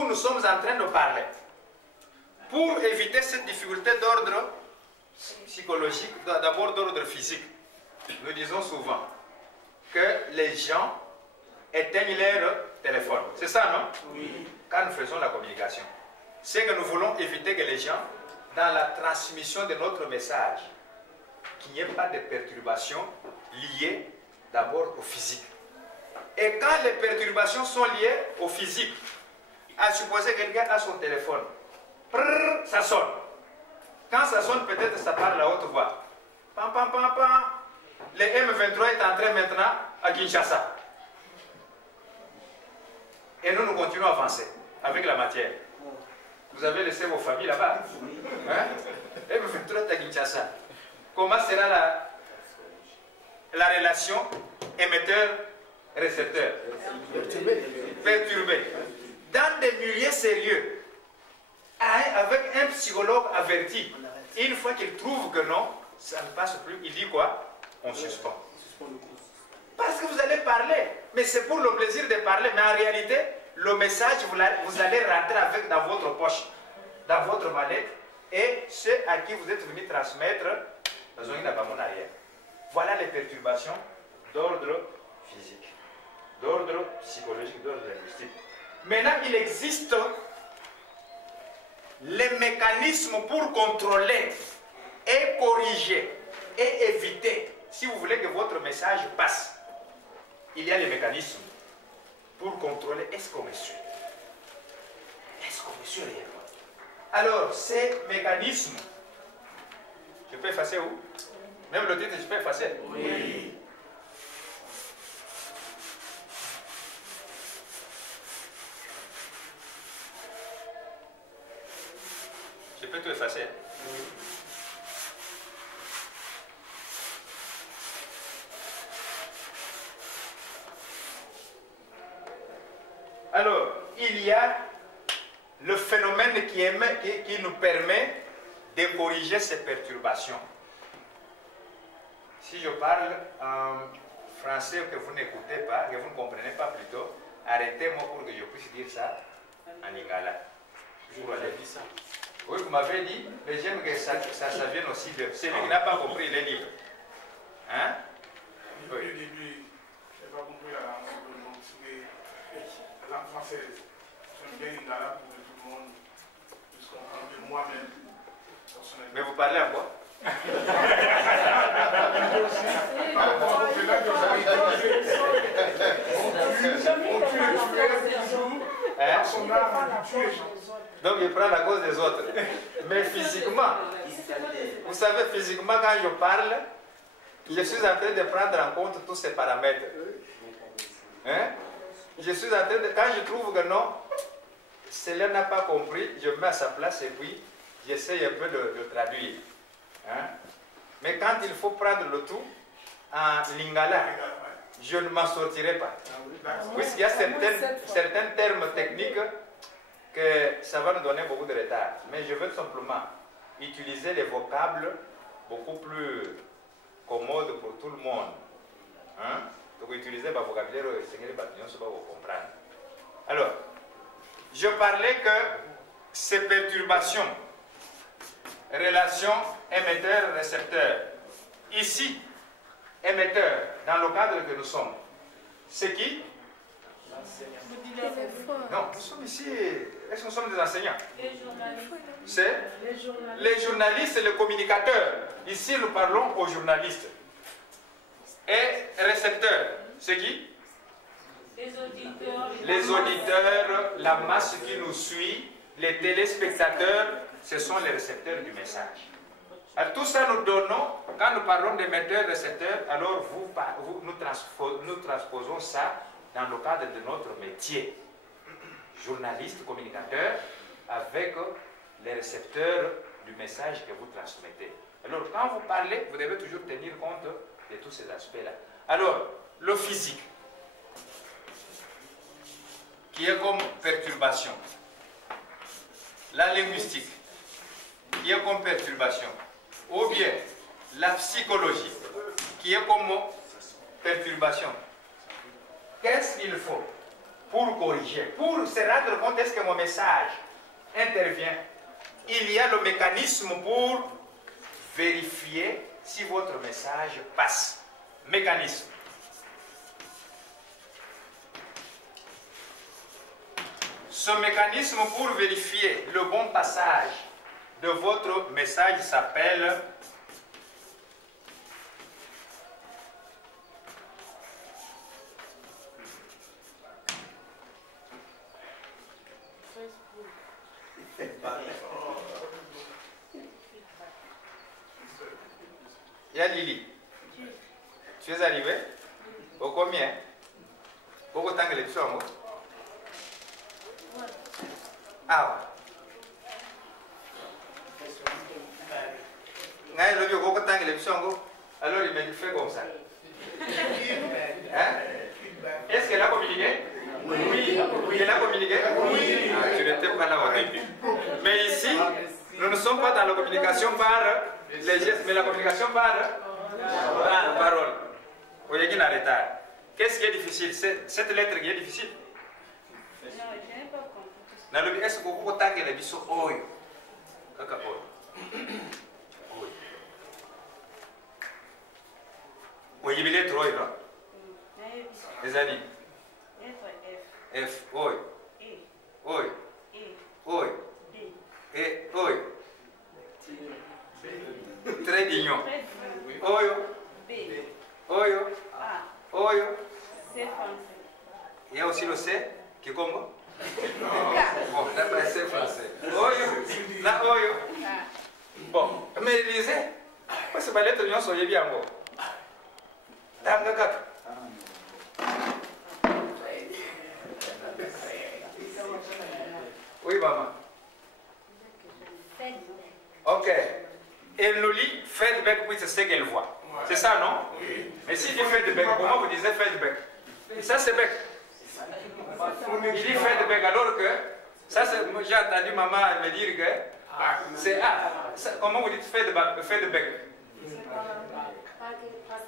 Nous sommes en train de parler. Pour éviter cette difficulté d'ordre psychologique, d'abord d'ordre physique, nous disons souvent que les gens éteignent leur téléphone. C'est ça, non? Oui. Quand nous faisons la communication. C'est que nous voulons éviter que les gens, dans la transmission de notre message, qu'il n'y ait pas de perturbations liées d'abord au physique. Et quand les perturbations sont liées au physique, à supposer que quelqu'un a son téléphone, prrr, ça sonne. Quand ça sonne, peut-être ça parle à haute voix. Pam, pam, pam, pam. Le M23 est entré maintenant à Kinshasa. Et nous, nous continuons à avancer avec la matière. Vous avez laissé vos familles là-bas. Hein? M23 est à Kinshasa. Comment sera la relation émetteur-récepteur? Perturbée. Dans des milieux sérieux, avec un psychologue averti, une fois qu'il trouve que non, ça ne passe plus, il dit quoi? On suspend. Parce que vous allez parler, mais c'est pour le plaisir de parler, mais en réalité, le message, vous allez rentrer avec dans votre poche, dans votre mallette, et ceux à qui vous êtes venu transmettre, ils ont une abandon arrière. Voilà les perturbations d'ordre physique, d'ordre psychologique, d'ordre linguistique. Maintenant, il existe les mécanismes pour contrôler et corriger et éviter, si vous voulez que votre message passe. Il y a les mécanismes pour contrôler. Est-ce qu'on me suit? Est-ce qu'on me suit réellement? Alors, ces mécanismes, je peux effacer où? Même le titre, je peux effacer? Oui. Je peux tout effacer. Alors, il y a le phénomène qui nous permet de corriger ces perturbations. Si je parle en français que vous n'écoutez pas, que vous ne comprenez pas plutôt, arrêtez-moi pour que je puisse dire ça en lingala. Vous avez dit ça? Oui, vous m'avez dit, mais j'aime que ça vienne aussi de... Celui qui n'a pas compris, il est libre. Hein? Oui. Au début, je n'ai pas compris la langue française. J'aime bien lingala pour que tout le monde puisse comprendre, que moi-même, personnellement. Mais vous parlez à quoi? Donc il prend la cause des autres. Mais physiquement, vous savez, physiquement, quand je parle, je suis en train de prendre en compte tous ces paramètres. Hein? Je suis en train de... Quand je trouve que non, cela n'a pas compris, je me mets à sa place et puis j'essaye un peu de traduire. Hein? Mais quand il faut prendre le tout en lingala, je ne m'en sortirai pas. Puisqu'il y a certains termes techniques que ça va nous donner beaucoup de retard. Mais je veux tout simplement utiliser les vocables beaucoup plus commodes pour tout le monde. Hein? Donc utiliser le vocabulaire, c'est que les bâtiments ne vont comprendre. Alors, je parlais que ces perturbations, relation émetteur-récepteur. Ici, émetteur, dans le cadre que nous sommes, c'est qui? Non, nous sommes ici, est-ce que nous sommes des enseignants? C'est les journalistes et les communicateurs. Ici, nous parlons aux journalistes. Et récepteurs, c'est qui? Les auditeurs, la masse qui nous suit, les téléspectateurs, ce sont les récepteurs du message. Alors, tout ça nous donnons, quand nous parlons d'émetteurs-récepteurs, alors nous transposons ça dans le cadre de notre métier. Journaliste, communicateur, avec les récepteurs du message que vous transmettez. Alors, quand vous parlez, vous devez toujours tenir compte de tous ces aspects-là. Alors, le physique, qui est comme perturbation. La linguistique, qui est comme perturbation. Ou bien, la psychologie, qui est comme perturbation. Qu'est-ce qu'il faut pour corriger, pour se rendre compte est-ce que mon message intervient. Il y a le mécanisme pour vérifier si votre message passe. Mécanisme. Ce mécanisme pour vérifier le bon passage de votre message s'appelle Lili. Tu es arrivé? Au combien? Au temps que l'élection? Ah alors il me fait comme ça. Hein? Est-ce qu'elle a communiqué? Oui. Elle a communiqué? Oui. Ah, tu n'étais pas là au début. Mais ici, nous ne sommes pas dans la communication par les gestes, mais la communication par la parole. Vous voyez qu'il est en retard. Qu'est-ce qui est difficile? Cette lettre qui est difficile? Non, je n'ai pas compris. Est-ce que vous avez dit que vous avez oui, il y a lettre oi, non? Les amis. F, oi. Oi. Oi. Et oi. Très mignon. Oyo. Oyo. Oyo. C'est français. Il y a aussi le C qui est Congo. Bon, d'après c'est français. Oyo. La oyo. Bon, mais lisez. Parce que les lettres ne sont pas bien. Oui, maman. Ok. Elle nous lit feedback, oui, c'est ce qu'elle voit. C'est ça, non? Oui. Mais si dit feedback, comment vous disiez feedback? Ça, c'est bec. Il dit feedback alors que, ça, j'ai entendu maman me dire que c'est A. Comment vous dites feedback? Parce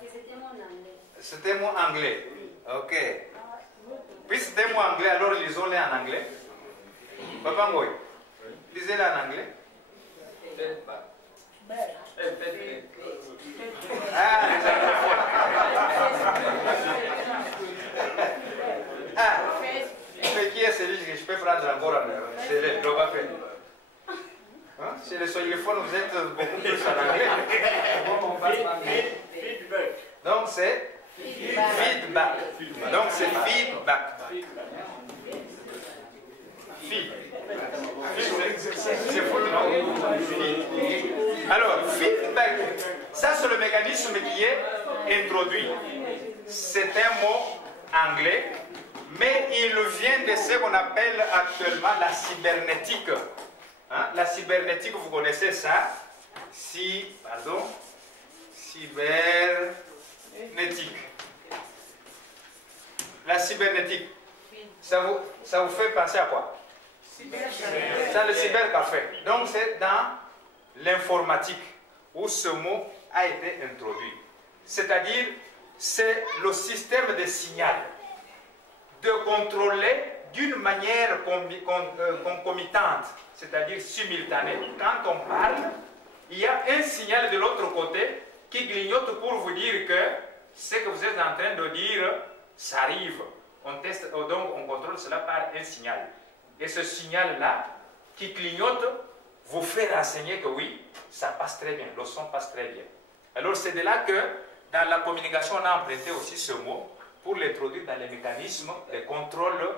que c'était mon anglais. C'était mon anglais. Ok. Puis c'était mon anglais, alors lisons-les en anglais. Papa Ngoy, lisez-les en anglais. Ah, les anglophones. Ah, mais qui est celui que je peux prendre encore en c'est le Globafé. Hein? Chez les anglophones, vous êtes beaucoup plus en anglais. Donc c'est feedback. Donc c'est feedback. C'est fou, non? Alors, feedback, ça c'est le mécanisme qui est introduit. C'est un mot anglais, mais il vient de ce qu'on appelle actuellement la cybernétique. Hein? La cybernétique, vous connaissez ça? Cybernétique. La cybernétique, ça vous fait penser à quoi? C'est le cybercafé. Donc c'est dans l'informatique où ce mot a été introduit. C'est-à-dire, c'est le système de signal de contrôler d'une manière concomitante, c'est-à-dire simultanée. Quand on parle, il y a un signal de l'autre côté qui clignote pour vous dire que ce que vous êtes en train de dire, ça arrive. On teste, donc on contrôle cela par un signal. Et ce signal-là, qui clignote, vous fait renseigner que oui, ça passe très bien, le son passe très bien. Alors c'est de là que, dans la communication, on a emprunté aussi ce mot pour l'introduire dans les mécanismes de contrôle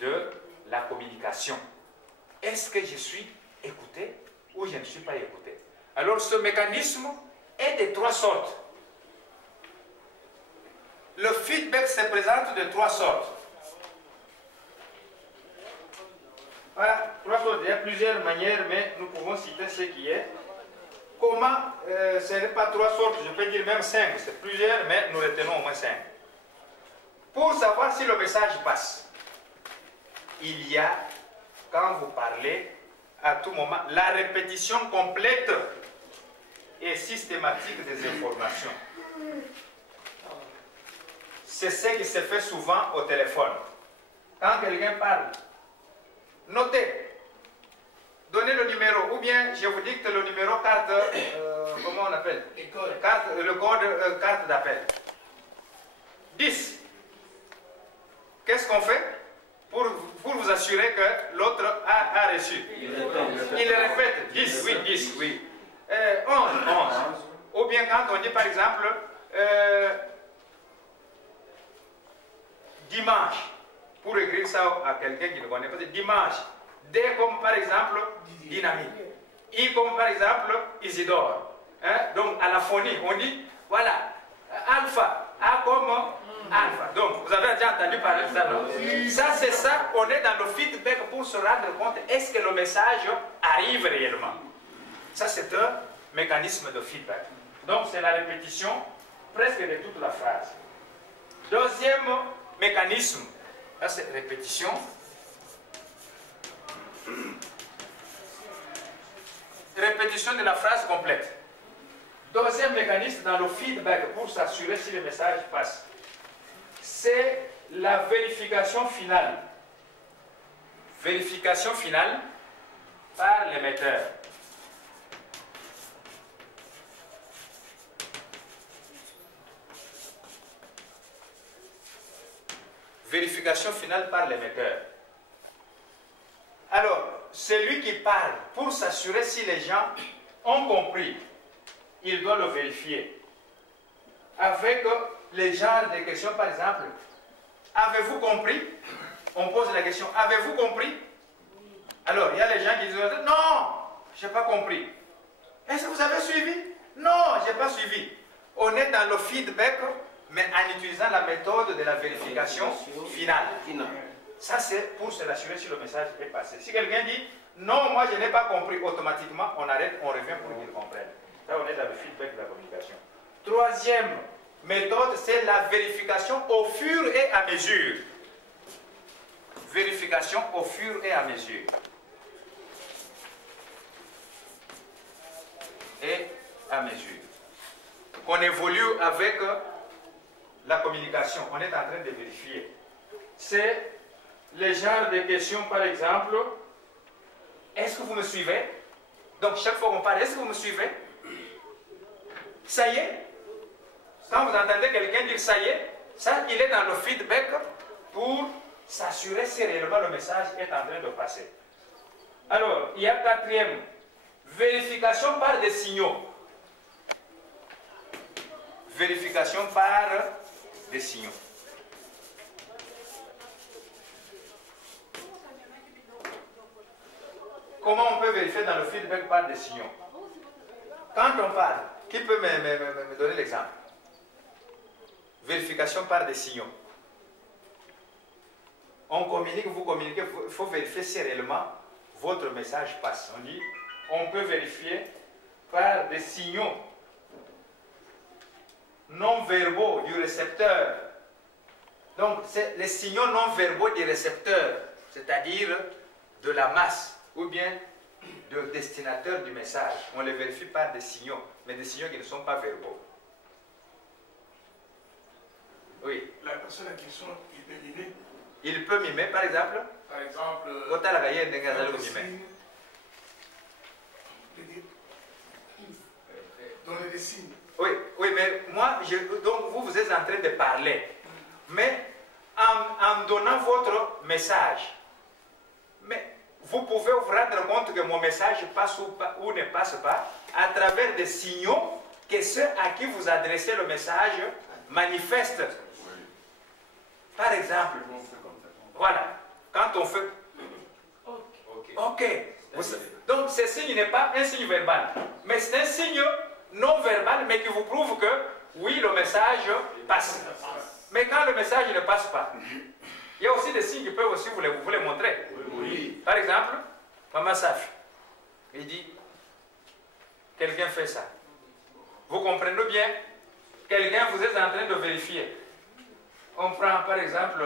de la communication. Est-ce que je suis écouté ou je ne suis pas écouté? Alors ce mécanisme est de trois sortes. Le feedback se présente de trois sortes. Voilà, trois sortes. Il y a plusieurs manières, mais nous pouvons citer ce qui est. Comment, ce n'est pas trois sortes, je peux dire même cinq, c'est plusieurs, mais nous retenons au moins cinq. Pour savoir si le message passe, il y a, quand vous parlez, à tout moment, la répétition complète et systématique des informations. C'est ce qui se fait souvent au téléphone. quand quelqu'un parle, notez. Donnez le numéro, ou bien je vous dicte le numéro carte, comment on appelle? Carte, le code carte d'appel. 10. Qu'est-ce qu'on fait pour vous assurer que l'autre a reçu? Il répète 10, oui, 10, oui. 11. Ou bien quand on dit par exemple dimanche, pour écrire ça à quelqu'un qui ne connaît pas, dimanche. D comme par exemple dynamique. I comme par exemple Isidore. Hein? Donc à la phonie, on dit voilà, alpha. A comme alpha. Donc vous avez déjà entendu parler de ça, non? Ça c'est ça, on est dans le feedback pour se rendre compte est-ce que le message arrive réellement. Ça c'est un mécanisme de feedback. Donc c'est la répétition presque de toute la phrase. Deuxième mécanisme, là c'est répétition. Répétition de la phrase complète. Deuxième mécanisme dans le feedback pour s'assurer si le message passe, c'est la vérification finale. Vérification finale par l'émetteur. Vérification finale par l'émetteur. Alors, celui qui parle, pour s'assurer si les gens ont compris, il doit le vérifier. Avec les genres de questions, par exemple, avez-vous compris? On pose la question, avez-vous compris? Alors, il y a les gens qui disent, non, je n'ai pas compris. Est-ce que vous avez suivi? Non, je n'ai pas suivi. On est dans le feedback, mais en utilisant la méthode de la vérification finale. Ça, c'est pour se rassurer si le message est passé. Si quelqu'un dit, non, moi je n'ai pas compris, automatiquement, on arrête, on revient pour qu'il comprenne. Là, on est dans le feedback de la communication. Troisième méthode, c'est la vérification au fur et à mesure. Vérification au fur et à mesure. Et à mesure. On évolue avec la communication. On est en train de vérifier. C'est les genres de questions, par exemple, est-ce que vous me suivez? Donc, chaque fois qu'on parle, est-ce que vous me suivez? Ça y est? Quand vous entendez quelqu'un dire ça y est, ça, il est dans le feedback pour s'assurer si réellement le message est en train de passer. Alors, il y a quatrième, vérification par des signaux. Vérification par des signaux. Comment on peut vérifier dans le feedback par des signaux? Quand on parle, qui peut me donner l'exemple? Vérification par des signaux. On communique, vous communiquez, il faut vérifier si réellement votre message passe. On dit, on peut vérifier par des signaux non-verbaux du récepteur. Donc, c'est les signaux non-verbaux du récepteur, c'est-à-dire de la masse, ou bien de destinataire du message. On les vérifie par des signaux, mais des signaux qui ne sont pas verbaux. Oui. La personne en question, il peut mimer. Il peut mimer, par exemple. Par exemple, donner des signes. Oui, oui, mais moi, donc vous êtes en train de parler. Mais en donnant votre message, mais vous pouvez vous rendre compte que mon message passe ou ne passe pas à travers des signaux que ceux à qui vous adressez le message manifestent. Par exemple, voilà, quand on fait OK. Donc ce signe n'est pas un signe verbal, mais c'est un signe non verbal, mais qui vous prouve que oui, le message passe. Mais quand le message ne passe pas, il y a aussi des signes qui peuvent aussi vous les montrer. Oui. Par exemple, Maman Safi, il dit, quelqu'un fait ça. Vous comprenez bien, quelqu'un vous êtes en train de vérifier. On prend par exemple,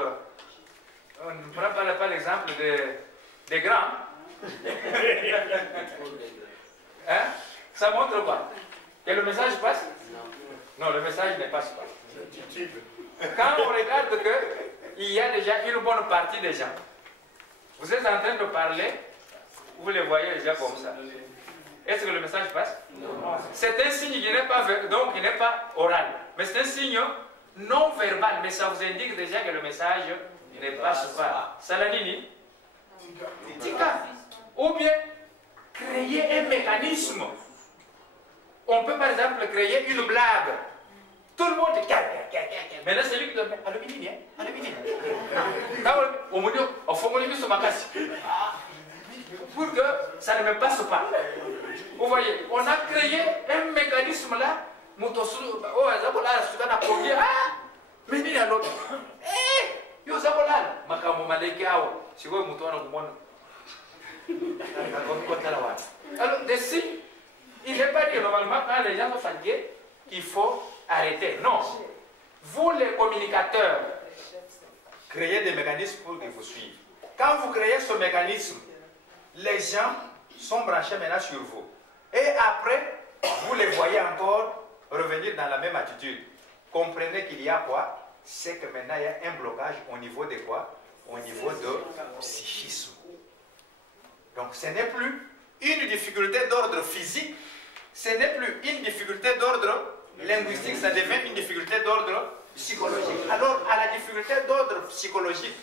l'exemple des grands. Hein? Ça montre quoi? Que le message passe? Non, le message ne passe pas. Quand on regarde que il y a déjà une bonne partie des gens. Vous êtes en train de parler, vous les voyez déjà comme ça. Est-ce que le message passe? Non. C'est un signe qui n'est pas, donc, qui n'est pas oral, mais c'est un signe non verbal, mais ça vous indique déjà que le message ne passe pas. Saladini, tika. Ou bien créer un mécanisme. On peut par exemple créer une blague. Tout le monde dit maintenant c'est lui qui le met. Aluminium, aluminium. Au milieu, au fond, on lui pour que ça ne me passe pas. Vous voyez, on a créé un mécanisme là. Mais il y a l'autre. Alors, des signes, il n'est pas dit normalement quand les gens sont fatigués, il faut arrêter. Non. Vous, les communicateurs, créez des mécanismes pour qu'ils vous suivent. Quand vous créez ce mécanisme, les gens sont branchés maintenant sur vous. Et après, vous les voyez encore revenir dans la même attitude. Comprenez qu'il y a quoi? C'est que maintenant il y a un blocage au niveau de quoi? Au niveau de psychisme. Donc ce n'est plus une difficulté d'ordre physique, ce n'est plus une difficulté d'ordre linguistique, ça devient une difficulté d'ordre psychologique. Alors à la difficulté d'ordre psychologique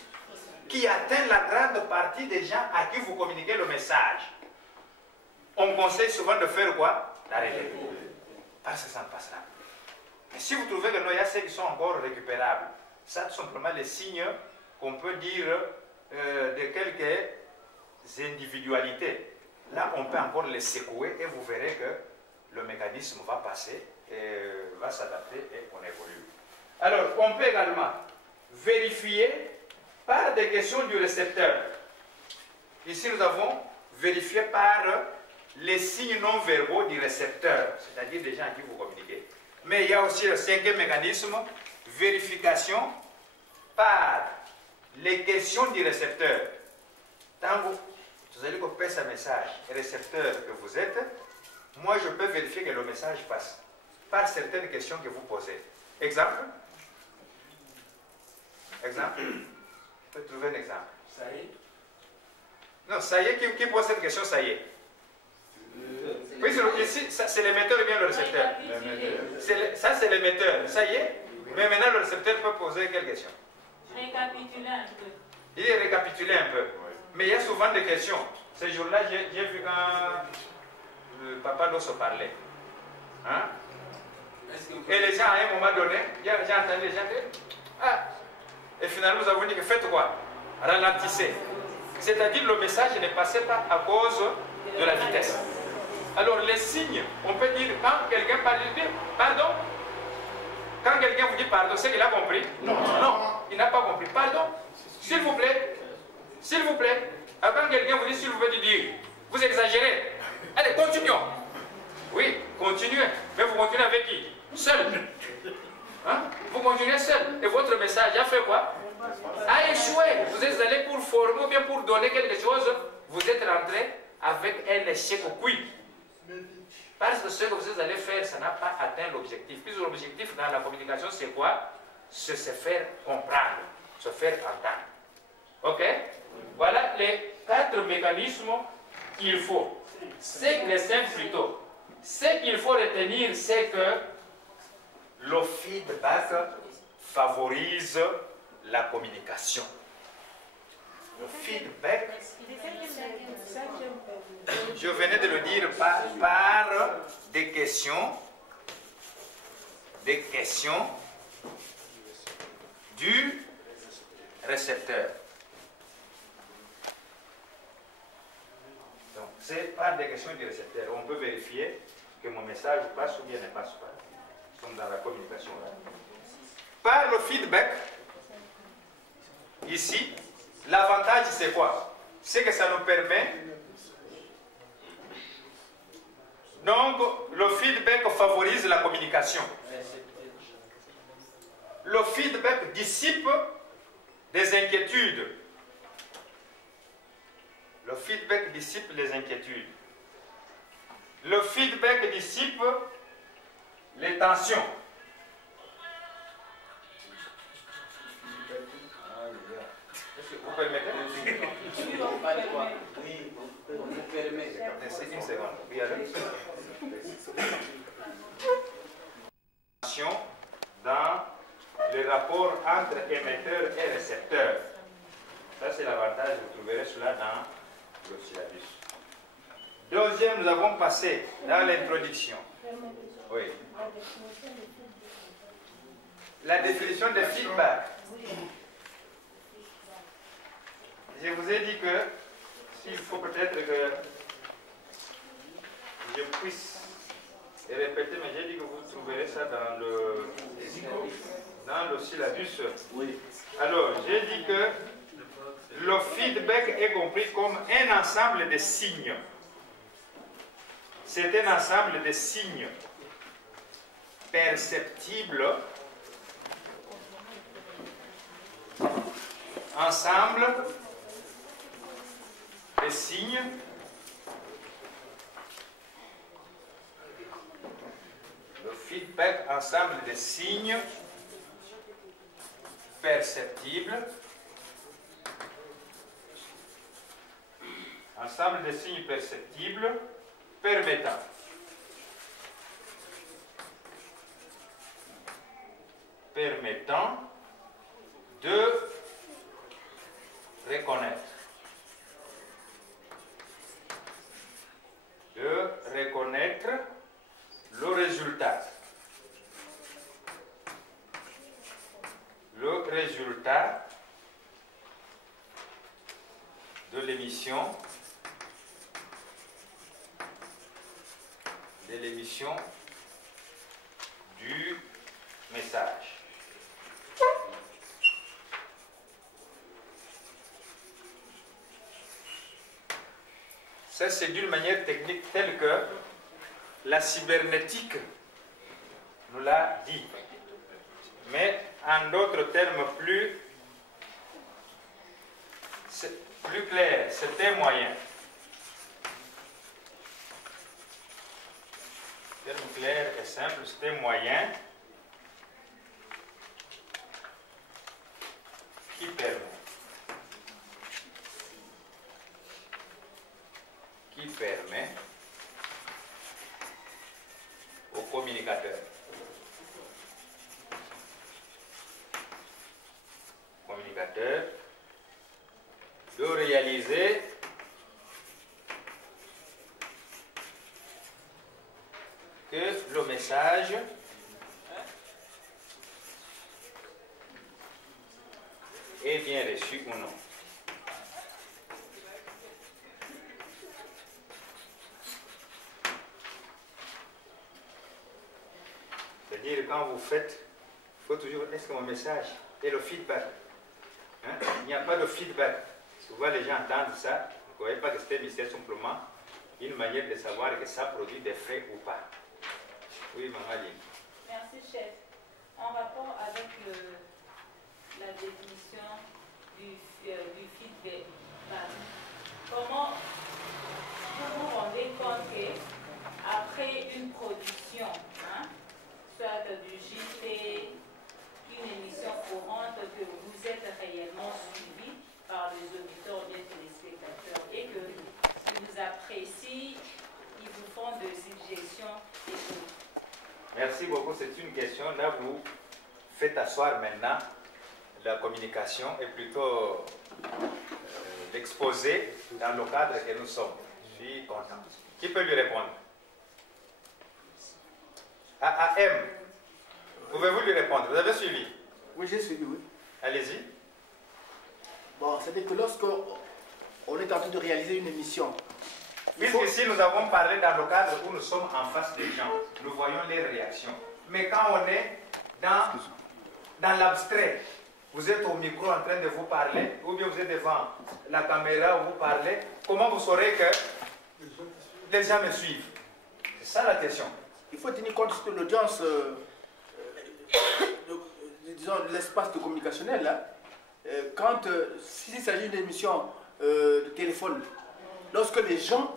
qui atteint la grande partie des gens à qui vous communiquez le message, on conseille souvent de faire quoi? D'arrêter. Parce que ça ne passera pas. Mais si vous trouvez que non, il y a ceux qui sont encore récupérables, ça tout simplement les signes qu'on peut dire de quelques individualités. Là, on peut encore les secouer et vous verrez que le mécanisme va passer et va s'adapter et on évolue. Alors, on peut également vérifier par des questions du récepteur. Ici, nous avons vérifié par les signes non verbaux du récepteur, c'est-à-dire des gens à qui vous communiquez. Mais il y a aussi le cinquième mécanisme, vérification par les questions du récepteur. Tant vous allez copier ce message, récepteur que vous êtes, moi je peux vérifier que le message passe par certaines questions que vous posez. Exemple? Exemple? Je peux trouver un exemple. Ça y est? Non, ça y est, qui pose cette question, ça y est. Oui, ici, c'est l'émetteur ou bien le récepteur? Ça, c'est l'émetteur. Ça y est? Mais maintenant, le récepteur peut poser quelle question? Récapituler un peu. Il est récapitulé un peu. Mais il y a souvent des questions. Ce jour-là, j'ai vu quand le papa doit se parler. Hein? Et les gens, à un moment donné, j'ai entendu les gens dire, ah, et finalement, nous avons dit que faites quoi? Ralentissez. C'est-à-dire le message ne passait pas à cause de la vitesse. Alors les signes, on peut dire, quand quelqu'un parle, dire pardon. Quand quelqu'un vous dit pardon, c'est qu'il a compris? Non. Non, il n'a pas compris. Pardon, s'il vous plaît. S'il vous plaît. Alors quand quelqu'un vous dit s'il vous plaît, dire, vous exagérez. Allez, continuons. Oui, continuez. Mais vous continuez avec qui? Seul. Hein? Vous continuez seul. Et votre message a fait quoi? A échoué. Vous êtes allé pour former ou bien pour donner quelque chose. Vous êtes rentré avec un échec cuit. Parce que ce que vous allez faire, ça n'a pas atteint l'objectif. Puis l'objectif dans la communication, c'est quoi? C'est se faire comprendre, se faire entendre. Ok? Voilà les 4 mécanismes qu'il faut. C'est les 5 plutôt. Ce qu'il faut retenir, c'est que le feedback favorise la communication. Le feedback, je venais de le dire, par des questions du récepteur. Donc, c'est par des questions du récepteur. On peut vérifier que mon message passe ou bien ne passe pas. Nous sommes dans la communication là. Par le feedback, ici, l'avantage c'est quoi? C'est que ça nous permet. Donc, le feedback favorise la communication. Le feedback dissipe des inquiétudes. Le feedback dissipe les inquiétudes. Le feedback dissipe les tensions. permettez? Oui, vous permet. Merci, une seconde. Oui, alors. Dans le rapport entre émetteur et récepteur. Ça, c'est l'avantage, vous trouverez cela dans le syllabus. Deuxième, nous avons passé dans l'introduction. Oui. La définition de feedback. Je vous ai dit que, s'il faut peut-être que je puisse répéter, mais j'ai dit que vous trouverez ça dans le syllabus. Oui. Alors, j'ai dit que le feedback est compris comme un ensemble de signes. C'est un ensemble de signes perceptibles ensemble de signes le feedback, ensemble de signes perceptibles, ensemble de signes perceptibles permettant de reconnaître le résultat de l'émission du message. Ça, c'est d'une manière technique telle que la cybernétique nous l'a dit. Mais en d'autres termes plus clairs, c'est un moyen. Terme clair et simple, c'est un moyen qui permet au communicateur de réaliser que le message est bien reçu ou non. C'est-à-dire, quand vous faites, il faut toujours, est-ce que mon message est le feedback? Hein? Il n'y a pas de feedback. Souvent, les gens entendent ça. Vous ne croyez pas que c'était simplement une manière de savoir que ça produit des faits ou pas. Oui, Maman Lynn. Merci, chef. En rapport avec la définition du feedback, comment vous vous rendez compte qu'après une production, soit du JT, une émission courante, que vous êtes réellement suivi par les auditeurs des téléspectateurs et que vous apprécient, ils vous font des suggestions et tout. Merci beaucoup, c'est une question. Là, vous faites asseoir maintenant la communication et plutôt l'exposer dans le cadre que nous sommes. Je suis content. Qui peut lui répondre? AAM, pouvez-vous lui répondre? Vous avez suivi? Oui, j'ai suivi, oui. Allez-y. Bon, c'est-à-dire que lorsqu'on est en train de réaliser une émission, Puisqu'ici nous avons parlé dans le cadre où nous sommes en face des gens, nous voyons les réactions. Mais quand on est dans l'abstrait, vous êtes au micro en train de vous parler, ou bien vous êtes devant la caméra où vous parlez, comment vous saurez que les gens me suivent? C'est ça la question. Il faut tenir compte de l'audience, disons, l'espace de communicationnel. Là, quand, s'il s'agit d'une émission de téléphone, lorsque les gens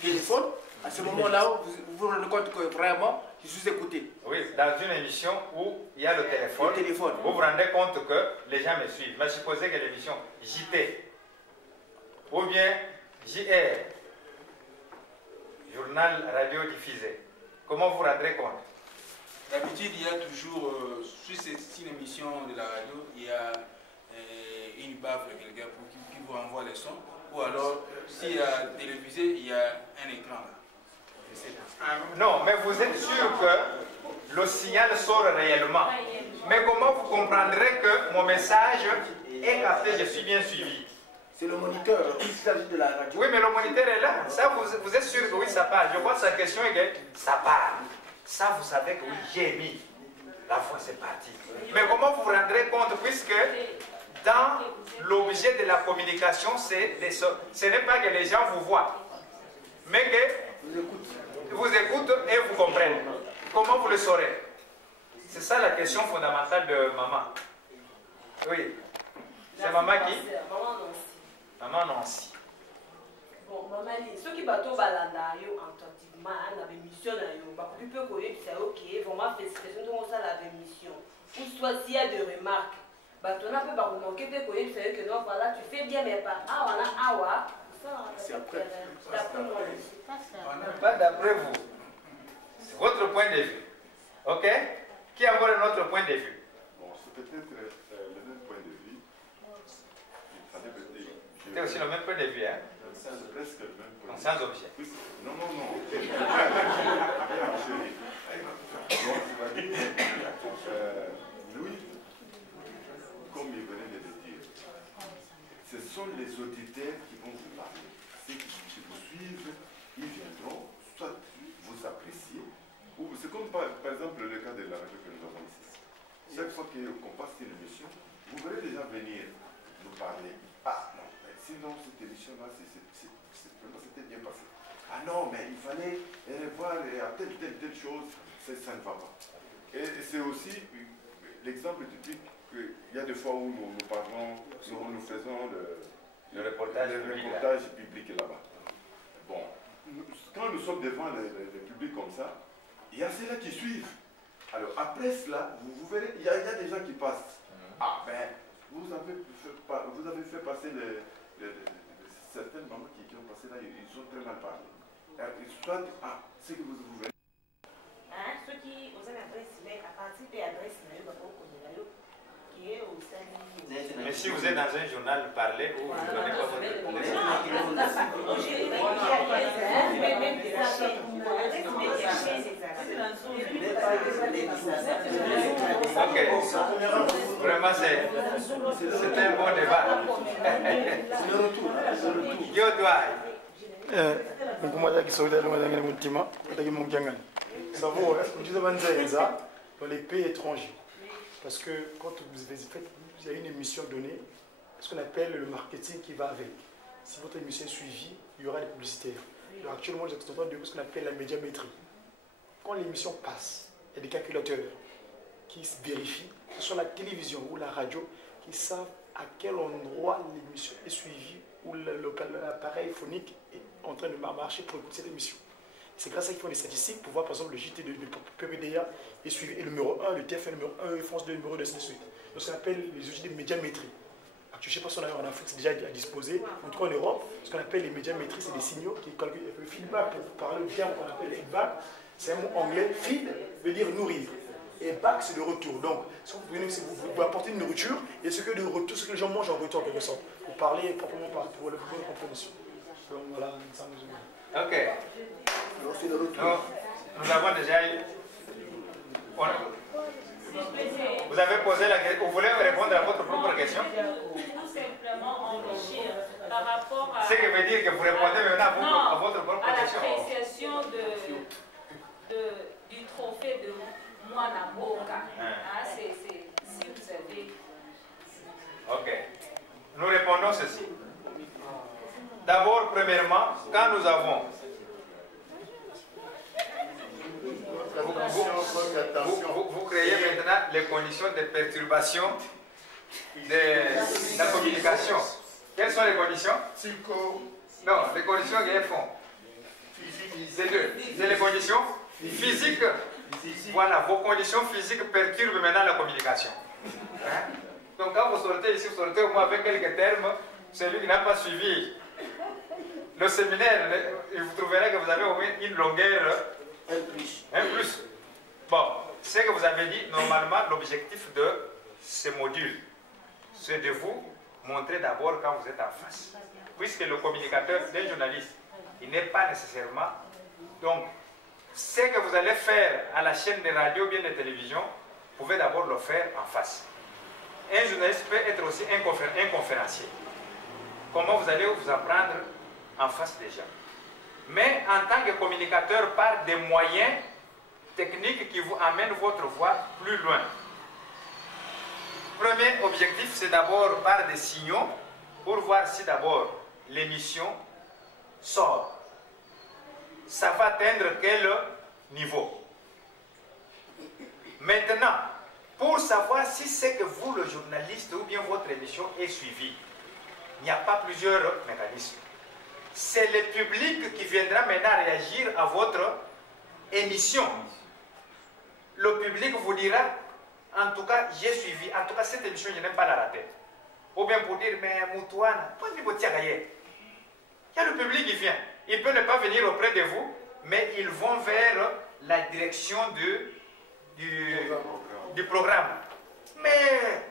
téléphonent, à ce moment-là, vous vous rendez compte que vraiment, qui sont écoutés. Oui, dans une émission où il y a le téléphone, Le téléphone. vous vous rendez compte que les gens me suivent. Mais supposez que l'émission JT ou bien JR, journal radio diffusé, comment vous rendrez compte? D'habitude, il y a toujours, sur cette émission de la radio, il y a une baffle, quelqu'un qui vous envoie les sons. Ou alors, s'il y a télévisé, il y a un écran là. Je sais pas. Non, mais vous êtes sûr que le signal sort réellement. Mais comment vous comprendrez que mon message est capté, je suis bien suivi? C'est le moniteur, il s'agit de la radio. Oui, mais le moniteur est là. Ça, vous êtes sûr que oui, ça part. Je vois sa question est que ça part. Ça, vous savez que oui, j'ai mis. La fois, c'est parti. Mais comment vous vous rendrez compte, puisque dans l'objet de la communication, ce n'est pas que les gens vous voient, mais que vous écoutent et vous comprennent. Comment vous le saurez? C'est ça la question fondamentale de maman. Oui. C'est maman qui? Maman Nancy. Maman Nancy. Bon, maman, ceux qui bateau balanda yo attentivement na émission na yo, ba plus peu connaître ça OK, vraiment félicitations de ça la émission. Ou soit s'il y a des remarques, bateau n'a pas remarquer peut connaître ça que non voilà, tu fais bien mais pas voilà awa. C'est après. Pas d'après vous. C'est votre point de vue. OK? Qui a un autre point de vue? Bon, c'est peut-être le même point de vue. C'est aussi le même point de vue, hein? C'est presque le même point de vue. Sans objet. Non, non, non. Louis, comme il venait de le dire, ce sont les auditeurs qui vont vous parler. Ceux qui vous suivent, ils viendront, soit vous apprécier, ou c'est comme par exemple le cas de la radio que nous avons ici. Chaque fois qu'on passe une émission, vous verrez les gens venir nous parler. Ah non, mais sinon cette émission-là, c'était bien passé. Ah non, mais il fallait revoir à telle chose, ça ne va pas. Et c'est aussi l'exemple typique qu'il y a des fois où nous parlons, nous faisons le reportage public là-bas. Bon, quand nous sommes devant le public comme ça, il y a ceux-là qui suivent. Alors après cela, vous verrez, il y a des gens qui passent. Ah ben, vous avez fait passer certaines mamans qui ont passé là, ils ont très mal parlé. Soit, c'est que vous verrez. Ceux qui ont une adresse mail, à partir de l'adresse mail, qui est au sein. Mais si vous êtes dans un journal, parlez ou vous ne donnez pas votre Ok. Vraiment, c'est un bon débat. C'est le retour. Yo doy. Dans les pays étrangers. Parce que quand vous avez une émission donnée, ce qu'on appelle le marketing qui va avec. Si votre émission est suivie, il y aura des publicitaires. Alors actuellement, vous êtes en train de ce qu'on appelle la médiamétrie. Quand l'émission passe, il y a des calculateurs qui se vérifient, que ce soit la télévision ou la radio, qui savent à quel endroit l'émission est suivie ou l'appareil phonique est en train de marcher pour écouter cette émission. C'est grâce à ça qu'ils font des statistiques pour voir par exemple le JT de PPDA est suivi et le numéro 1, le TF1 numéro 1, et France 2 numéro 2, ainsi de suite. Donc ça s'appelle les outils de médiamétrie. Je ne sais pas si en Afrique c'est déjà à disposer, en tout cas en Europe, ce qu'on appelle les médiamétries, c'est des signaux qui calculent. Le feedback, pour parler du terme qu'on appelle feedback, c'est un mot anglais, feed veut dire nourrir. Et back, c'est le retour. Donc, si vous apportez une nourriture, et ce que le retour, ce que les gens mangent en retour en quelque sorte, pour parler proprement pour la bonne compréhension. Donc voilà, ça nous Ok. Nous avons déjà eu. Vous avez posé la question. Vous voulez répondre à votre propre question? Tout simplement enrichir par rapport à. Ce qui veut dire que vous répondez maintenant à votre propre question. À l'appréciation du trophée de Mwana Boka. Si vous avez. Ok. Nous répondons ceci. D'abord, premièrement, quand nous avons. Vous créez maintenant les conditions de perturbation de la communication. Quelles sont les conditions? Non, les conditions qu'elles font. C'est deux. C'est les conditions physiques Voilà, vos conditions physiques perturbent maintenant la communication. Hein? Donc quand vous sortez ici, vous sortez au moins avec quelques termes. Celui qui n'a pas suivi le séminaire, vous trouverez que vous avez au moins une longueur. Un plus. Bon, ce que vous avez dit, normalement, l'objectif de ce module, c'est de vous montrer d'abord quand vous êtes en face. Puisque le communicateur des journalistes, il n'est pas nécessairement. Donc, ce que vous allez faire à la chaîne de radio ou bien de télévision, vous pouvez d'abord le faire en face. Un journaliste peut être aussi un conférencier. Comment vous allez vous apprendre en face des gens. Mais en tant que communicateur, par des moyens techniques qui vous amènent votre voix plus loin. Premier objectif, c'est d'abord par des signaux pour voir si d'abord l'émission sort. Ça va atteindre quel niveau. Maintenant, pour savoir si c'est que vous, le journaliste, ou bien votre émission est suivie, il n'y a pas plusieurs mécanismes. C'est le public qui viendra maintenant réagir à votre émission. Le public vous dira, en tout cas, j'ai suivi, en tout cas, cette émission, je n'aime pas la rater. Ou bien pour dire, mais Moutouane, pas du il y a le public qui vient. Il peut ne pas venir auprès de vous, mais ils vont vers la direction du programme. Mais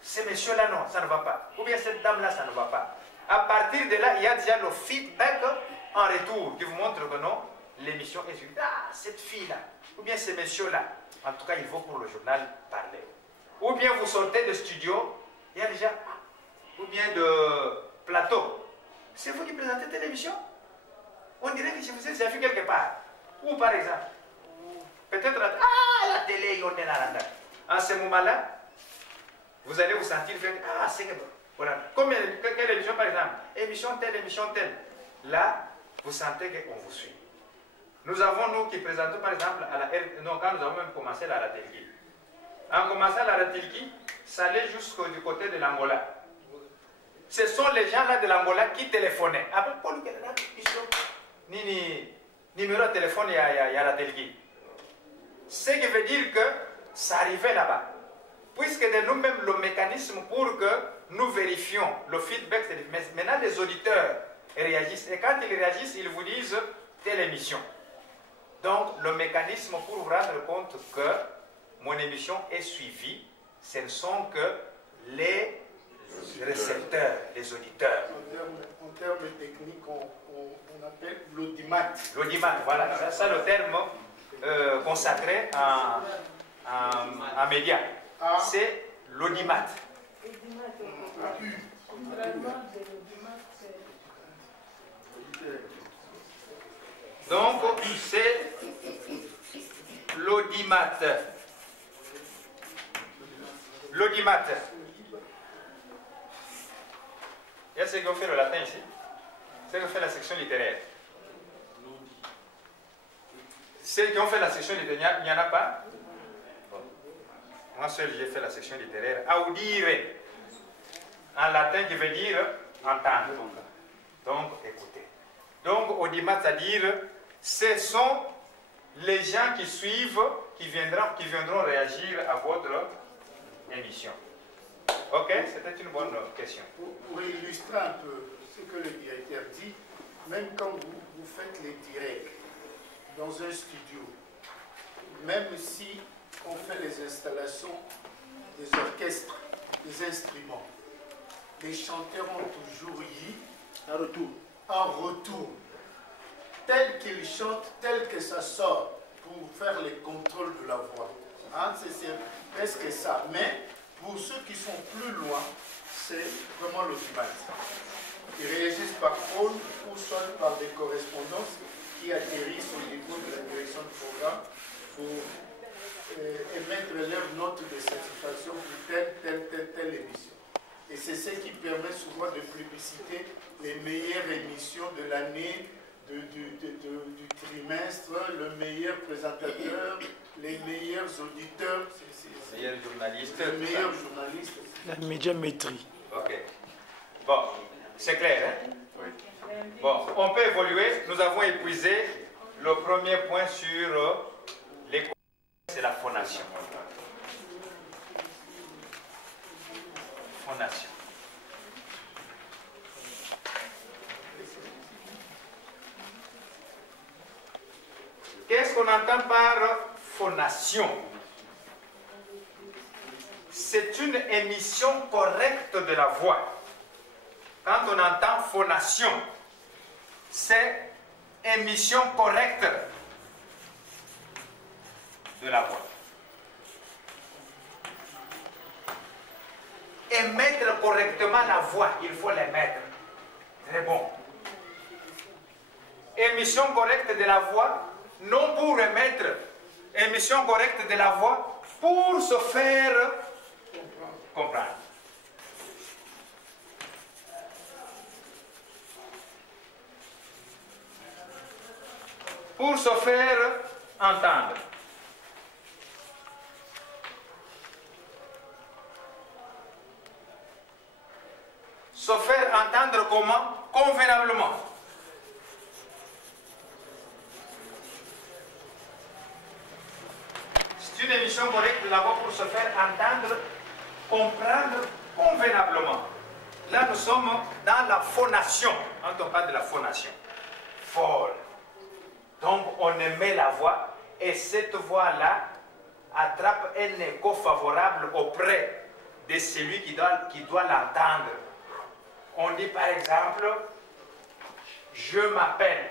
ce monsieur-là, non, ça ne va pas. Ou bien cette dame-là, ça ne va pas. À partir de là, il y a déjà le feedback en retour qui vous montre que non, l'émission est suivie. Ah, cette fille-là, ou bien ce monsieur-là, en tout cas, il faut pour le journal parler. Ou bien vous sortez de studio, il y a déjà, ou bien de plateau. C'est vous qui présentez telle émission? On dirait que je vous ai déjà vu quelque part. Ou par exemple, peut-être la télé, on est là. En ce moment-là, vous allez vous sentir faire, ah, c'est que voilà. Comme quelle émission par exemple? Émission telle. Là, vous sentez qu'on vous suit. Nous avons, nous qui présentons par exemple, quand nous avons même commencé la Ratelki. En commençant la Ratelki, ça allait jusqu'au du côté de l'Angola. Ce sont les gens là de l'Angola qui téléphonaient. Après, numéro de téléphone, il y a Ratelki. Ce qui veut dire que ça arrivait là-bas. Puisque de nous-mêmes, le mécanisme pour que nous vérifions le feedback, c'est maintenant les auditeurs réagissent. Et quand ils réagissent, ils vous disent telle émission. Donc, le mécanisme pour vous rendre compte que mon émission est suivie, ce ne sont que les récepteurs, les auditeurs. En termes techniques, on appelle l'audimat. L'audimat, voilà. C'est ça le terme consacré en médias. C'est l'audimat. Donc, c'est l'audimat. L'audimat. Il y a ceux qui ont fait le latin ici. Ceux qui ont fait la section littéraire. Ceux qui ont fait la section littéraire, il n'y en a pas? Moi seul, j'ai fait la section littéraire. Audire, en latin, qui veut dire entendre. Donc, écoutez. Donc, audimat, c'est-à-dire, ce sont les gens qui suivent, qui viendront réagir à votre émission. Ok, c'était une bonne question. Pour illustrer un peu ce que le directeur dit, même quand vous faites les directs dans un studio, même si on fait les installations des orchestres, des instruments, les chanteurs ont toujours eu un retour, tel qu'ils chantent, tel que ça sort, pour faire les contrôles de la voix. Hein, c'est presque ça. Mais pour ceux qui sont plus loin, c'est vraiment l'audimat. Ils réagissent par phone ou soit par des correspondances qui atterrissent au niveau de la direction du programme pour émettre leurs notes de satisfaction pour telle émission. Et c'est ce qui permet souvent de plébisciter les meilleures émissions de l'année, du trimestre, le meilleur présentateur, les meilleurs auditeurs, les meilleurs journalistes. Les meilleurs journalistes. La médiamétrie. Ok. Bon, c'est clair, hein? Oui. Bon, on peut évoluer. Nous avons épuisé le premier point sur les C'est la phonation. Phonation. Qu'est-ce qu'on entend par phonation? C'est une émission correcte de la voix. Quand on entend phonation, c'est émission correcte de la voix. Émettre correctement la voix, il faut l'émettre. Très bon. Émission correcte de la voix, non pour émettre. Émission correcte de la voix pour se faire comprendre. Pour se faire entendre. Se faire entendre comment? Convenablement. C'est une émission correcte de la voix pour se faire entendre, comprendre convenablement. Là, nous sommes dans la phonation. Quand on parle de la phonation. Fort. Donc, on émet la voix et cette voix-là attrape un écho favorable auprès de celui qui doit l'entendre. On dit par exemple, je m'appelle.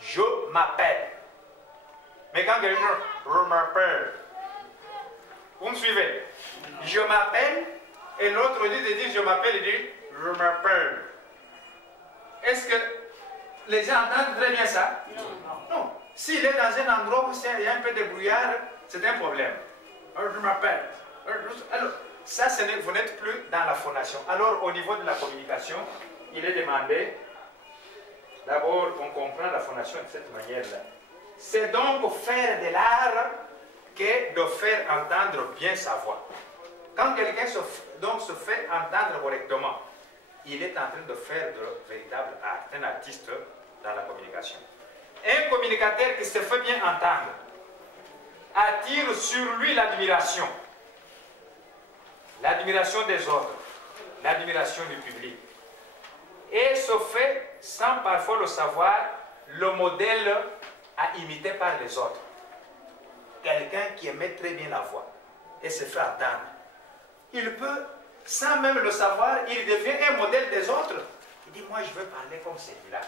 Je m'appelle. Mais quand quelqu'un dit, je m'appelle, vous me suivez? Je m'appelle, et l'autre dit de dire je m'appelle, il dit je m'appelle. Est-ce que les gens entendent très bien ça? Non. S'il est dans un endroit où il y a un peu de brouillard, c'est un problème. Je m'appelle. Alors, ça, vous n'êtes plus dans la phonation. Alors, au niveau de la communication, il est demandé, d'abord, on comprend la phonation de cette manière-là. C'est donc faire de l'art que de faire entendre bien sa voix. Quand quelqu'un se fait entendre correctement, il est en train de faire de véritable art, un artiste dans la communication. Un communicateur qui se fait bien entendre attire sur lui l'admiration. L'admiration des autres, l'admiration du public. Et se fait, sans parfois le savoir, le modèle à imiter par les autres. Quelqu'un qui émet très bien la voix et se fait entendre. Il peut, sans même le savoir, il devient un modèle des autres. Il dit, moi je veux parler comme celui-là.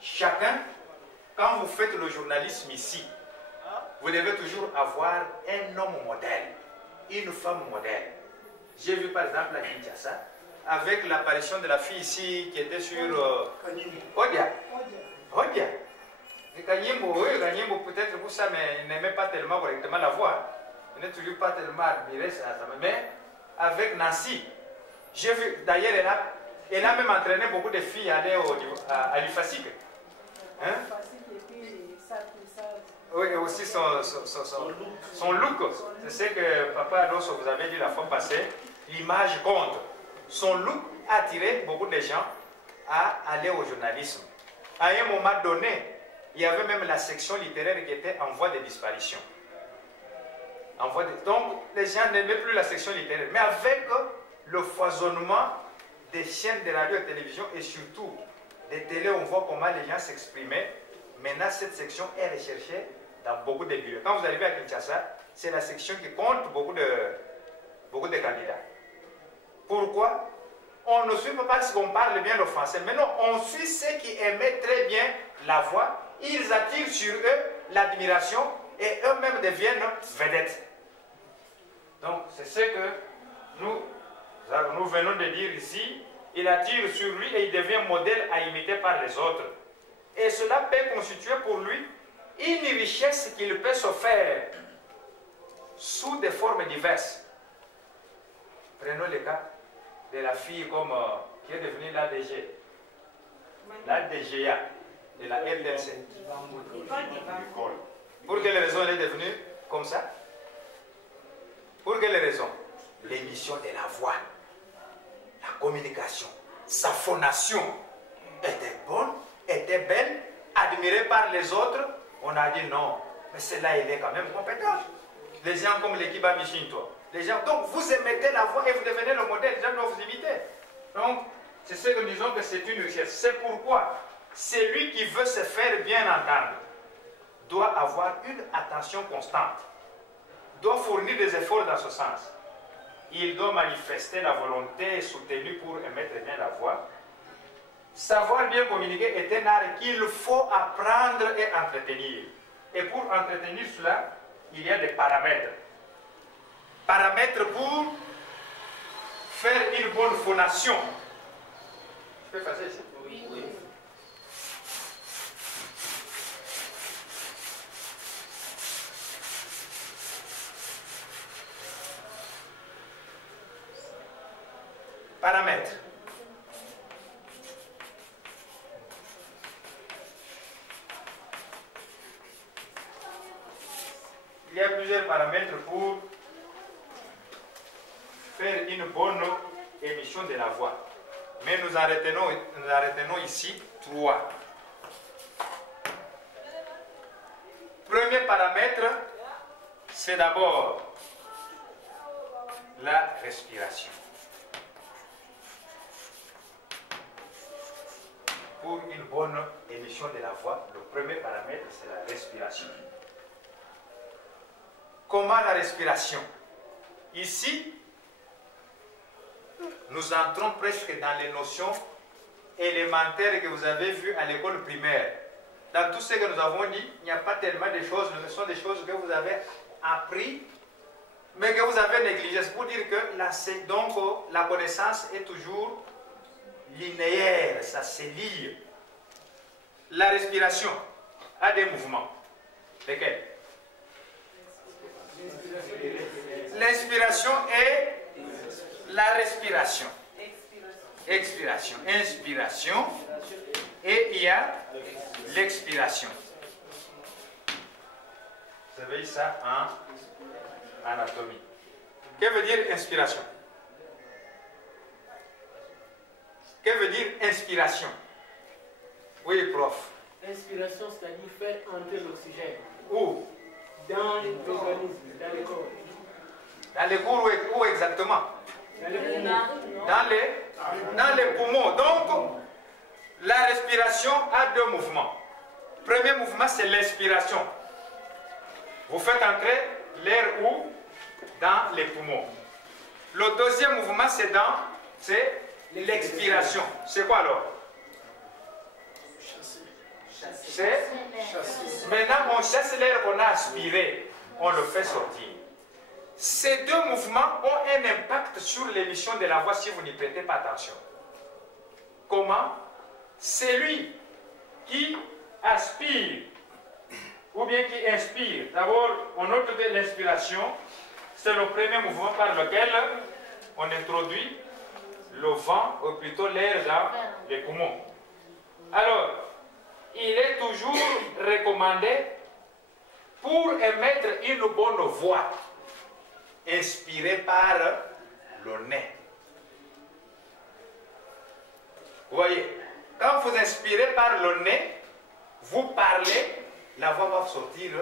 Chacun, quand vous faites le journalisme ici, vous devez toujours avoir un homme modèle, une femme modèle. J'ai vu par exemple à Kinshasa, avec l'apparition de la fille ici qui était sur Odia. Odia. Kanyimbo, oui, Kanyimbo peut-être pour ça, mais il n'aimait pas tellement correctement la voix. Il n'est toujours pas tellement admiré ça. Mais avec Nancy, j'ai vu, d'ailleurs, elle a même entraîné beaucoup de filles à aller à l'IFASIC. Hein? Oui, et aussi son look. C'est ce que Papa Alonso vous avait dit la fois passée. L'image compte. Son look a attiré beaucoup de gens à aller au journalisme. À un moment donné, il y avait même la section littéraire qui était en voie de disparition. Donc, les gens n'aimaient plus la section littéraire. Mais avec le foisonnement des chaînes de radio et de télévision et surtout des télés, on voit comment les gens s'exprimaient. Maintenant, cette section est recherchée dans beaucoup de bureaux. Quand vous arrivez à Kinshasa, c'est la section qui compte beaucoup de candidats. Pourquoi? On ne suit pas parce qu'on parle bien le français, mais non, on suit ceux qui aimaient très bien la voix. Ils attirent sur eux l'admiration et eux-mêmes deviennent vedettes. Donc, c'est ce que nous venons de dire ici. Il attire sur lui et il devient modèle à imiter par les autres. Et cela peut constituer pour lui une richesse qu'il peut se faire sous des formes diverses. Prenons le cas de la fille qui est devenue l'ADG. L'ADGA de la RDC. Pour quelle raison elle est devenue comme ça? Pour quelle raison? L'émission de la voix, la communication, sa phonation était bonne, était belle, admirée par les autres. On a dit non, Mais celle-là, elle est quand même compétente. Les gens comme l'équipe à Michinto. Les gens, donc vous émettez la voix et vous devenez le modèle, les gens doivent vous imiter. Donc, c'est ce que nous disons que c'est une richesse. C'est pourquoi celui qui veut se faire bien entendre doit avoir une attention constante, doit fournir des efforts dans ce sens. Il doit manifester la volonté soutenue pour émettre bien la voix. Savoir bien communiquer est un art qu'il faut apprendre et entretenir. Et pour entretenir cela, il y a des paramètres. Paramètres pour faire une bonne phonation. Je peux faire ça ici? Oui, oui. Paramètres. Il y a plusieurs paramètres pour faire une bonne émission de la voix. Mais nous en retenons ici 3. Premier paramètre, c'est d'abord la respiration. Pour une bonne émission de la voix, le premier paramètre, c'est la respiration. Comment la respiration? Ici, nous entrons presque dans les notions élémentaires que vous avez vues à l'école primaire. Dans tout ce que nous avons dit, il n'y a pas tellement de choses, ce sont des choses que vous avez appris, mais que vous avez négligées. C'est pour dire que la connaissance est toujours linéaire, ça se lie. La respiration a des mouvements. Lesquels? L'inspiration et la respiration. Expiration. Inspiration. Et il y a l'expiration. Vous savez ça en anatomie. Que veut dire inspiration? Que veut dire inspiration? Oui, prof. Inspiration, c'est-à-dire faire entrer l'oxygène. Où? Dans l'organisme, dans le corps. Dans les cours, où exactement? Dans les poumons. Dans les poumons. Donc, la respiration a 2 mouvements. Premier mouvement, c'est l'inspiration. Vous faites entrer l'air où? Dans les poumons. Le deuxième mouvement, c'est l'expiration. C'est quoi alors? C'est maintenant on chasse l'air qu'on a aspiré, on le fait sortir. Ces 2 mouvements ont un impact sur l'émission de la voix si vous n'y prêtez pas attention. Comment? Celui qui aspire ou bien qui inspire. D'abord, on note que l'inspiration, c'est le premier mouvement par lequel on introduit le vent, ou plutôt l'air dans les poumons. Alors, il est toujours recommandé pour émettre une bonne voix, inspirer par le nez. Vous voyez, quand vous inspirez par le nez, vous parlez, la voix va sortir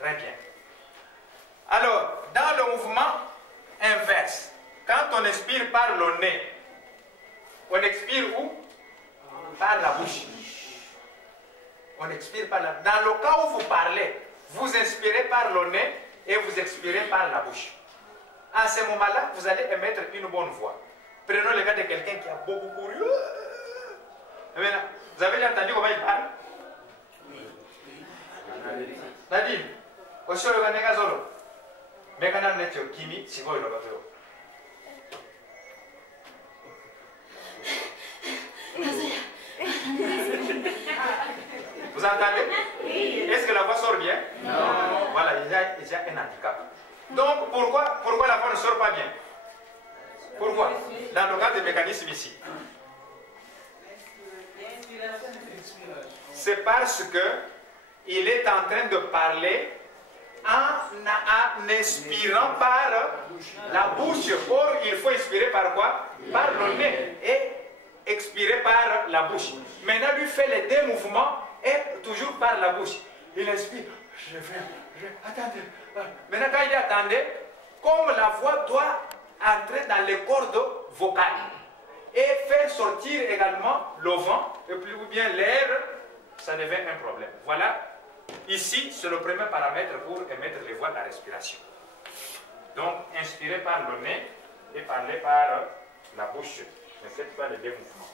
très bien. Alors, dans le mouvement inverse, quand on inspire par le nez, on expire où? Par la bouche. On expire par la bouche. Dans le cas où vous parlez, vous inspirez par le nez et vous expirez par la bouche. À ce moment-là, vous allez émettre une bonne voix. Prenons le cas de quelqu'un qui a beaucoup couru. Vous avez déjà entendu comment il parle? Nadine, aussi le gars solo. Mais quand on est au Kimi, c'est quoi le bateau? Vous entendez? Est-ce que la voix sort bien? Non. Voilà, il y a un handicap. Donc, pourquoi la voix ne sort pas bien? Pourquoi? Dans le cas des mécanismes ici. C'est parce que il est en train de parler en inspirant par la bouche. Or, il faut inspirer par quoi? Par le nez et expirer par la bouche. Maintenant, lui fait les 2 mouvements et toujours par la bouche. Il inspire Attendez. Maintenant, quand il dit attendez, comme la voix doit entrer dans les cordes vocales et faire sortir également le vent, ou bien l'air, ça devient un problème. Voilà, ici, c'est le premier paramètre pour émettre les voix de la respiration. Donc, inspirer par le nez et parler par la bouche. Ne faites pas les deux mouvements.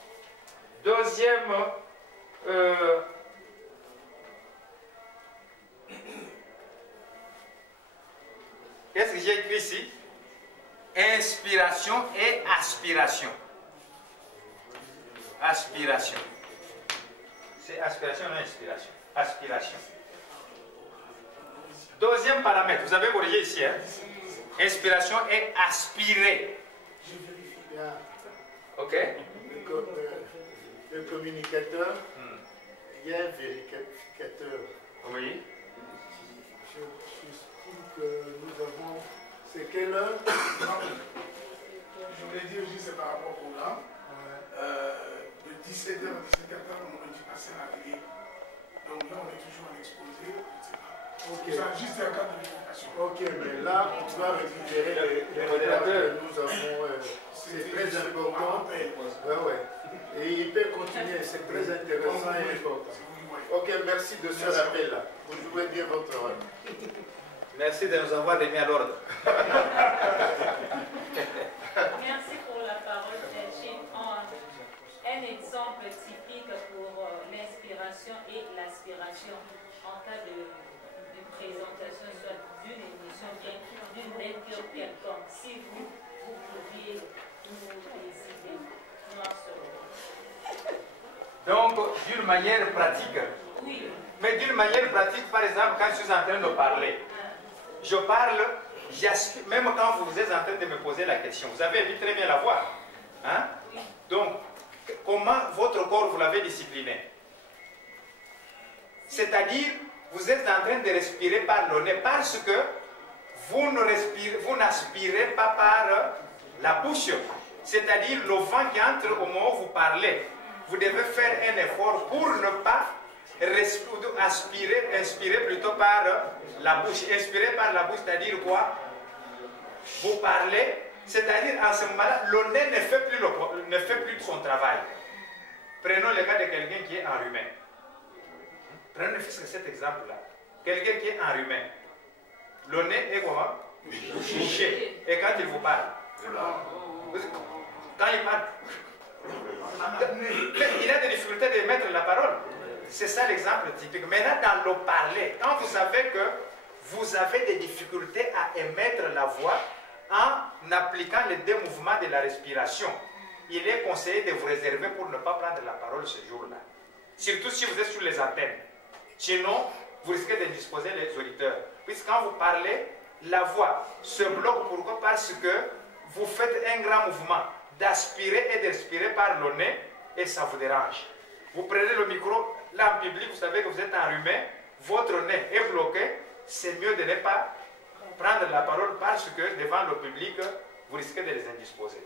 Deuxième, qu'est-ce que j'ai écrit ici? Inspiration et aspiration. Aspiration. C'est aspiration ou inspiration? Aspiration. Deuxième paramètre, vous avez corrigé ici, hein? Inspiration et aspirer. Je vérifie bien. Ok. Le communicateur, il y a un vérificateur. Oui. Je estime que nous avons. C'est quelle heure? Je voulais dire aussi, c'est par rapport au programme. De 17h à 17h, on dit passer à la télé. Donc là, on est toujours en exposé, etc. Ok. Ça, juste un cas de vérification. Ok, mais là, on doit récupérer les modérateurs que nous avons. C'est très important. Ouais. Et il peut continuer, c'est très intéressant et important. Ok, merci de ce rappel-là. Vous jouez bien votre rôle. Merci de nous avoir remis à l'ordre. Merci pour la parole, Chine. Un exemple typique pour l'inspiration et l'aspiration en cas de présentation, soit d'une émission, bien d'une lecture quelconque. Si vous pouviez nous décider, noir sur blanc. Donc, d'une manière pratique. Oui. Mais d'une manière pratique, par exemple, quand je suis en train de parler, je parle, j'aspire, même quand vous êtes en train de me poser la question, vous avez vu très bien la voix. Hein? Donc, comment votre corps vous l'avez discipliné? C'est-à-dire, vous êtes en train de respirer par le nez parce que vous n'aspirez pas par la bouche. C'est-à-dire, le vent qui entre au moment où vous parlez, vous devez faire un effort pour ne pas inspirer plutôt par la bouche. Inspirer par la bouche, c'est-à-dire quoi? Vous parlez, c'est-à-dire en ce moment-là, le nez ne fait plus son travail. Prenons le cas de quelqu'un qui est enrhumé. Prenons cet exemple-là. Quelqu'un qui est enrhumé. Le nez est comment? Bouché. Et quand il vous parle, quand il parle, il a des difficultés de mettre la parole. C'est ça l'exemple typique. Maintenant, dans le parler, quand vous savez que vous avez des difficultés à émettre la voix en appliquant les deux mouvements de la respiration, il est conseillé de vous réserver pour ne pas prendre la parole ce jour-là. Surtout si vous êtes sur les antennes. Sinon, vous risquez de disposer les auditeurs. Puisque quand vous parlez, la voix se bloque. Pourquoi? Parce que vous faites un grand mouvement d'aspirer et d'expirer par le nez et ça vous dérange. Vous prenez le micro, là en public, vous savez que vous êtes enrhumé, votre nez est bloqué, c'est mieux de ne pas prendre la parole parce que devant le public, vous risquez de les indisposer.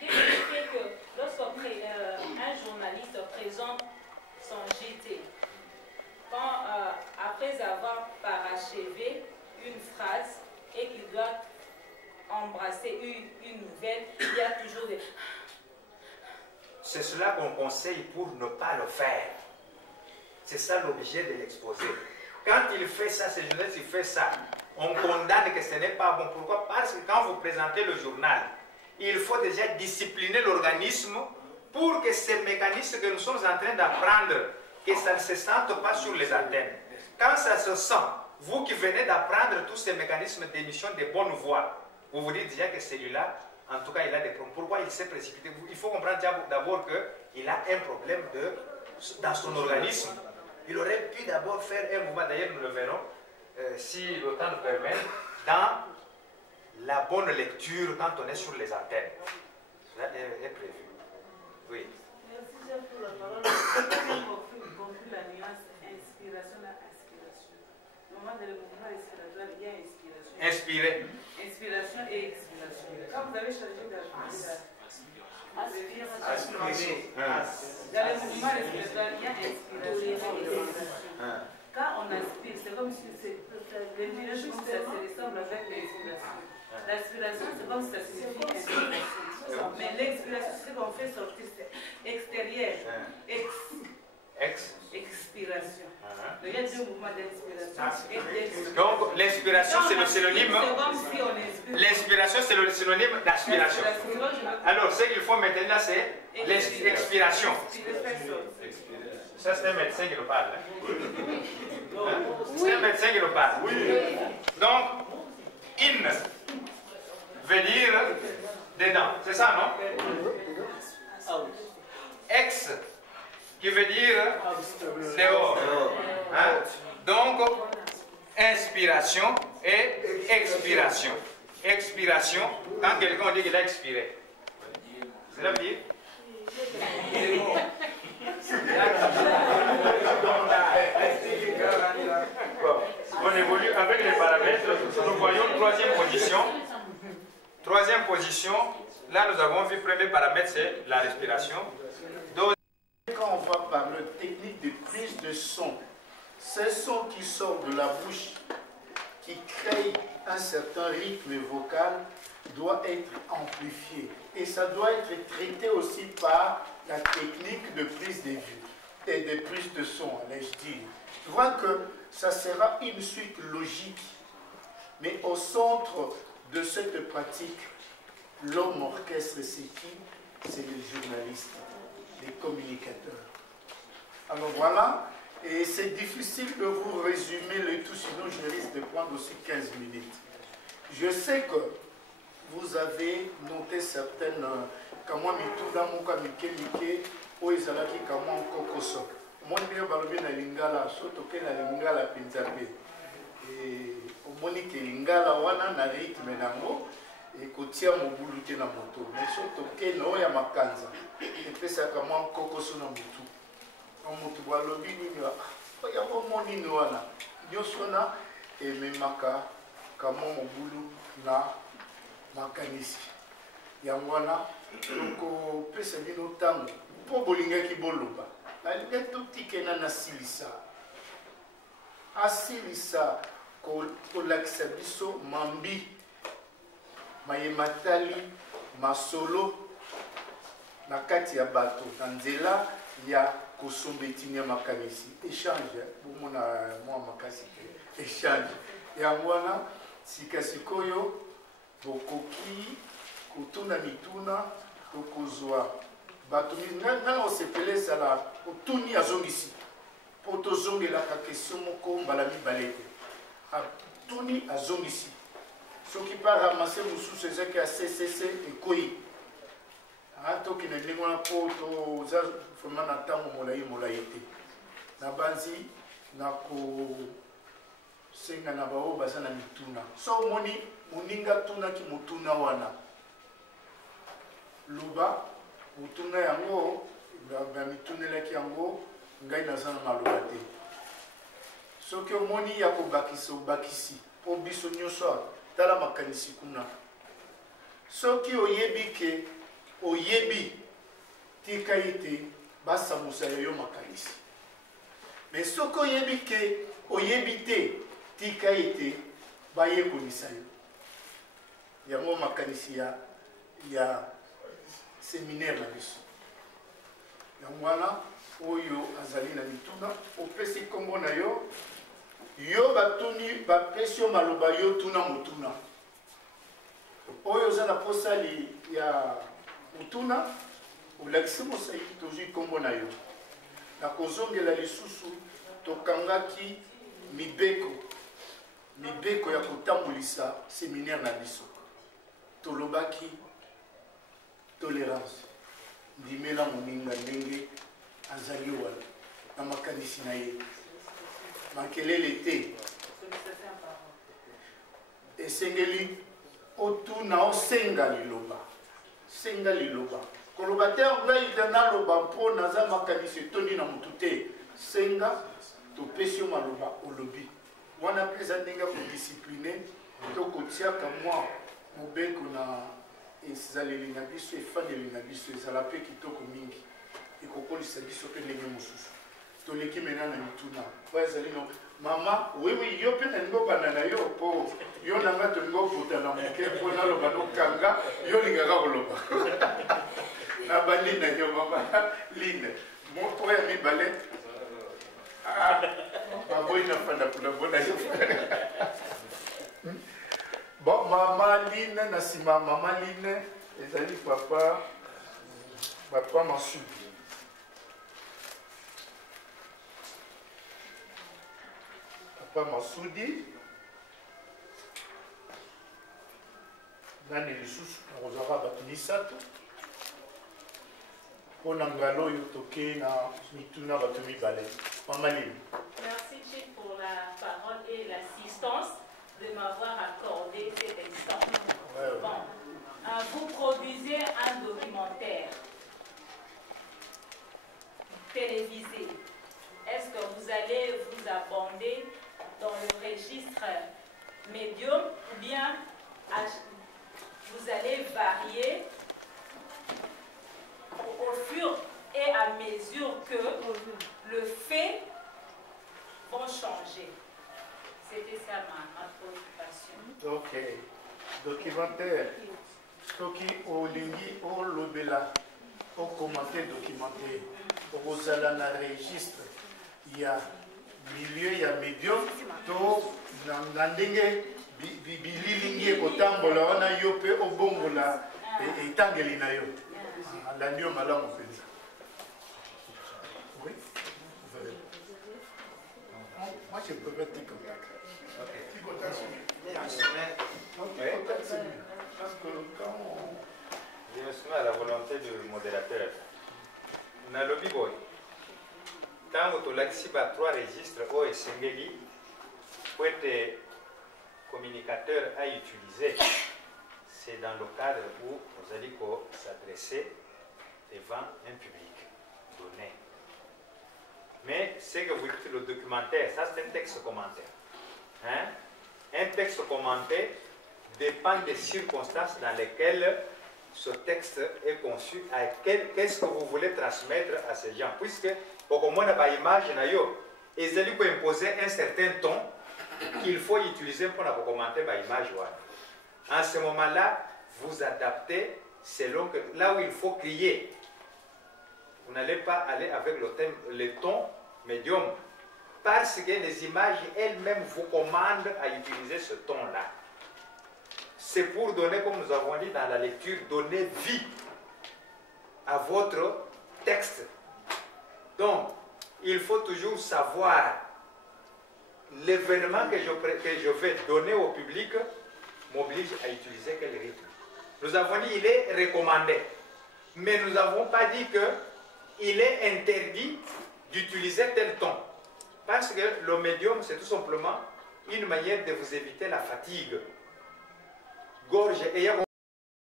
Vérifiez que lorsqu'un journaliste présente son GT, après avoir parachevé une phrase et qu'il doit embrasser une nouvelle, il y a toujours des... C'est cela qu'on conseille pour ne pas le faire. C'est ça l'objet de l'exposé. Quand il fait ça, ce journaliste, il fait ça, on condamne que ce n'est pas bon. Pourquoi? Parce que quand vous présentez le journal, il faut déjà discipliner l'organisme pour que ces mécanismes que nous sommes en train d'apprendre, que ça ne se sente pas sur les antennes. Quand ça se sent, vous qui venez d'apprendre tous ces mécanismes d'émission de bonne voix, vous vous dites déjà que celui-là, en tout cas, il a des problèmes. Pourquoi il s'est précipité? Il faut comprendre d'abord qu'il a un problème dans son organisme. Il aurait pu d'abord faire un mouvement, d'ailleurs nous le verrons, si le temps nous permet, dans la bonne lecture quand on est sur les antennes. Cela est prévu. Oui. Merci Jean pour la parole. J'ai compris la nuance inspiration et aspiration. Au moment de le mouvement respiratoire, il y a inspiration. Inspirer. Inspiration et expiration. Quand vous avez changé d'aspiration. Dans le mouvement respiratoire, il y a inspiration et expiration. quand on aspire, c'est comme si l'inspiration, ça se ressemble avec l'expiration. L'aspiration, c'est comme si ça signifie inspiration. Mais l'expiration, c'est ce qu'on fait sortir, c'est extérieur. Expiration. Donc il y a deux mouvements d'inspiration et d'expiration. Donc l'inspiration, c'est le synonyme. C'est comme si on inspire. L'inspiration, c'est le synonyme d'aspiration. Alors, ce qu'il faut maintenant, c'est l'expiration. Ça, c'est un médecin qui nous parle. C'est un médecin qui nous parle. Donc, in veut dire dedans. C'est ça, non? Ex, qui veut dire dehors. Hein? Donc, inspiration et expiration. Expiration, quand quelqu'un dit qu'il a expiré. C'est la vie. On évolue avec les paramètres. Nous voyons troisième position. Troisième position, là nous avons vu le premier paramètre, c'est la respiration. Quand on va parler de technique de prise de son, ce son qui sort de la bouche, qui crée un certain rythme vocal, doit être amplifié. Et ça doit être traité aussi par la technique de prise de vue et de prise de son, allais-je dire. Je vois que ça sera une suite logique. Mais au centre de cette pratique, l'homme orchestre, c'est qui? C'est les journalistes, les communicateurs. Alors voilà, et c'est difficile de vous résumer le tout, sinon je risque de prendre aussi 15 minutes. Je sais que vous avez noté certaines, comment mitunda moka mike ou ezalaki comment kokoso. Moi bien balobi na lingala, surtout que na lingala pinzape. Et au monique lingala wana na rythme nango et kotia mobulu te na moto. Mais surtout que no ya makanza. Et pesa comment kokoso na motu. On motu balobi ni ya moni no wana. Nyosona et memaka comment mobulu na makanisi yangwana donc pesa bino tango po bolingaki boloba nalinga totikena na silisa asilisa kolakisa biso mambi mayematali masolo na kati ya bato na nzela ya kosomba etini ya makanisi échange bomona mwa makasi te échange yangwana sikasikoyo bokoki kotuna mituna tokozwa bato ngana osepele ezala otuni azongisi mpo tozongelaka question moko mbala mibale te atuni azongisi soki pa ramase mosusu ezaki ya ccc ekoyi tokende ndenge wana mpo toza vraimen na ntango molai te na banzi na kosenga na bao baza na mituna so omoni moninga tunaki motuna wana loba motuna yango bamitunelaki yango ngai naza na maloba te soki omoni ya kobakisa obakisi mpo biso nyonso tala makanisi kuna soki oyebi ke oyebi tika ete basamusa yo makanisi mais soki oyebi ke oyebi te tika ete bayekolisa yo yango makanisi ya séminaire na biso yango wana oyo azali na mituna opesi kombo na yo yo batuni bapesi yo maloba yo tuna motuna oyo oza na posali ya motuna olakisi mosaiki tozwi kombo na yo na kozongela lisusu tokangaki mibeko ya kotambolisa séminaire na biso tolobaki tolérance ndimela moninga ndenge azali wana na makanisi na ye makelele te esengeli otuna osenga liloba senga liloba koloba te ngai naloba mpo naza makanisi etondi na motu te senga topesi yo maloba olobi wana mpe eza ndenge kodiscipline to kotiaka mwa mobeko na ezaleli na biso efandeli na biso ezala mpe kitoko mingi ekokolisa biso mpe ndenge mosusu toleki mena na mituna oyo ezali no mama oui yo mpe nalingi obanda na yo mpo yo nanga tolingi okuta na moke mpo naloba nokanga yo olingaka koloba nabandi na yo mama line oyo ya mibale baboyi nafanda kuna bona yo bon mama line na nsima mama line ezali papa Masudi. Papa Masudi. Nani lisusu nakozaka bato misato mpona ngalo oyo toke na mituna bato mibale. Mama Line. Merci Chief pour la parole et l'assistance de m'avoir accordé cet instant. Bon, vous produisez un documentaire télévisé. Est-ce que vous allez vous abonder dans le registre médium ou bien vous allez varier au fur et à mesure que le fait vont changer? C'était ça ma préoccupation. Ok. Documentaire. Toki olingi olobela o commenter documentaire. Ozala na registre ya milieu ya médium to na ndenge bililingi ekotambola wana yo mpe obongola etangeli na yo alandi yo malamu mpenza. Oui. Moi je peux mettre tes contacts. Je me soumets à la volonté du modérateur. Na lobby boy. Tant que tu l'as 3 registres O et Sengeli, pour être communicateur à utiliser, c'est dans le cadre où nous allons s'adresser devant un public donné. Mais ce que vous dites, le documentaire, ça c'est un texte commenté. Hein? Un texte commenté dépend des circonstances dans lesquelles ce texte est conçu. Qu'est-ce que vous voulez transmettre à ces gens? Puisque, au moins, dans l'image, ils ont imposer un certain ton qu'il faut utiliser pour commenter l'image. En ce moment-là, vous adaptez selon que, là où il faut crier. Vous n'allez pas aller avec le ton médium. Parce que les images elles-mêmes vous commandent à utiliser ce ton-là. C'est pour donner, comme nous avons dit dans la lecture, donner vie à votre texte. Donc, il faut toujours savoir l'événement que je vais donner au public m'oblige à utiliser quel rythme. Nous avons dit qu'il est recommandé, mais nous n'avons pas dit qu'il est interdit d'utiliser tel ton. Parce que le médium, c'est tout simplement une manière de vous éviter la fatigue. Gorge ayant